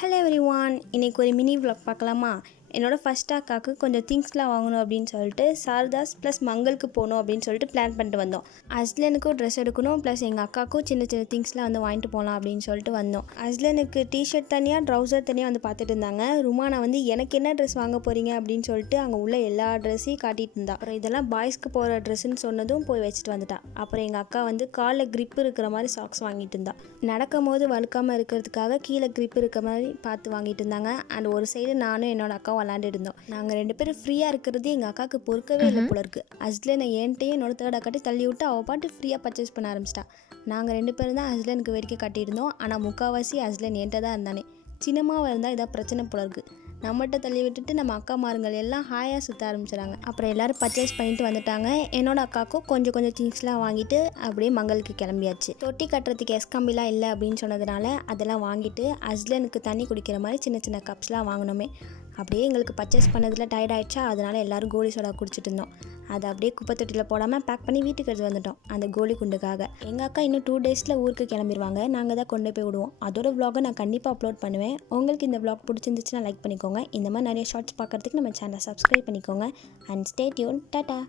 Hello everyone, இன்றைக்கி ஒரு mini vlog பார்க்கலாமா? என்னோடய ஃபஸ்ட் அக்காவுக்கு கொஞ்சம் திங்ஸ்லாம் வாங்கணும் அப்படின்னு சொல்லிட்டு சாரதாஸ் ப்ளஸ் மங்களுக்கு போகணும் அப்படின்னு சொல்லிட்டு பிளான் பண்ணிட்டு வந்தோம். அஸ்லனுக்கும் ட்ரெஸ் எடுக்கணும், ப்ளஸ் எங்கள் அக்காவுக்கும் சின்ன சின்ன திங்ஸ்லாம் வந்து வாங்கிட்டு போகலாம் அப்படின்னு சொல்லிட்டு வந்தோம். அஸ்லனுக்கு டிஷர்ட் தனியாக, ட்ரௌசர் தனியாக வந்து பார்த்துட்டு இருந்தாங்க. ருமானா வந்து எனக்கு என்ன ட்ரெஸ் வாங்க போகிறீங்க அப்படின்னு சொல்லிட்டு அங்கே உள்ள எல்லா ட்ரெஸ்ஸையும் காட்டிகிட்டு இருந்தா. அப்புறம் இதெல்லாம் பாய்ஸ்க்கு போகிற ட்ரெஸ்ஸுன்னு சொன்னதும் போய் வச்சுட்டு வந்துட்டா. அப்புறம் எங்கள் அக்கா வந்து காலில் க்ரிப் இருக்கிற மாதிரி சாக்ஸ் வாங்கிட்டு இருந்தா. நடக்கும் போது வழுக்காமல் இருக்கிறதுக்காக கீழே க்ரிப் இருக்கிற மாதிரி பார்த்து வாங்கிட்டு இருந்தாங்க. அண்ட் ஒரு சைடு நானும் என்னோட அக்காவும் விளாண்டுட்டு இருந்தோம். நாங்கள் 2 பேரும் ஃப்ரீயாக இருக்கிறது எங்கள் அக்காவுக்கு பொறுக்கவே இல்லை போல இருக்குது. அஸ்லனை என்கிட்டையும் என்னோட தேர்ட் அக்காட்டி தள்ளி விட்டு அவள் பாட்டு ஃப்ரீயாக பர்ச்சேஸ் பண்ண ஆரம்பிச்சிட்டா. நாங்கள் 2 பேரும் தான் அஸ்லனுக்கு வேடிக்கை காட்டியிருந்தோம். ஆனால் முக்கால்வாசி அஸ்லன் என்கிட்ட தான் இருந்தானே. சின்னமாக இருந்தால் இதாக பிரச்சனை போல இருக்குது. நம்மகிட்ட தள்ளி விட்டுட்டு நம்ம அக்கா மாருங்கள் எல்லாம் ஹாயாக சுற்ற ஆரம்பிச்சிடாங்க. அப்புறம் எல்லோரும் பர்ச்சேஸ் பண்ணிட்டு வந்துட்டாங்க. என்னோட அக்காவுக்கும் கொஞ்சம் கொஞ்சம் திங்ஸ்லாம் வாங்கிட்டு அப்படியே மங்களுக்கு கிளம்பியாச்சு. தொட்டி கட்டுறதுக்கு எஸ்கம்பிலாம் இல்லை அப்படின்னு சொன்னதுனால அதெல்லாம் வாங்கிட்டு அஸ்லனுக்கு தண்ணி குடிக்கிற மாதிரி சின்ன சின்ன கப்ஸ்லாம் வாங்கினோமே. அப்படியே எங்களுக்கு பர்ச்சேஸ் பண்ணதில் டயர்ட் ஆகிடுச்சா, அதனால் எல்லோரும் கோலி சோடா குடிச்சிட்டு இருந்தோம். அதை அப்படியே குப்பை தொட்டியில் போடாமல் பேக் பண்ணி வீட்டுக்கு எடுத்து வந்துட்டோம் அந்த கோலி குண்டுக்காக. எங்கள் அக்கா இன்னும் 2 டேஸில் ஊருக்கு கிளம்பிடுவாங்க. நாங்கள் தான் கொண்டு போய் விடுவோம். அதோட vlog நான் கண்டிப்பாக அப்லோட் பண்ணுவேன். உங்களுக்கு இந்த vlog பிடிச்சிருந்துச்சுன்னா லைக் பண்ணிக்கோங்க. இந்த மாதிரி நிறைய ஷார்ட்ஸ் பார்க்குறதுக்கு நம்ம சேனலை சப்ஸ்கிரைப் பண்ணிக்கோங்க. And stay tune. டாடா.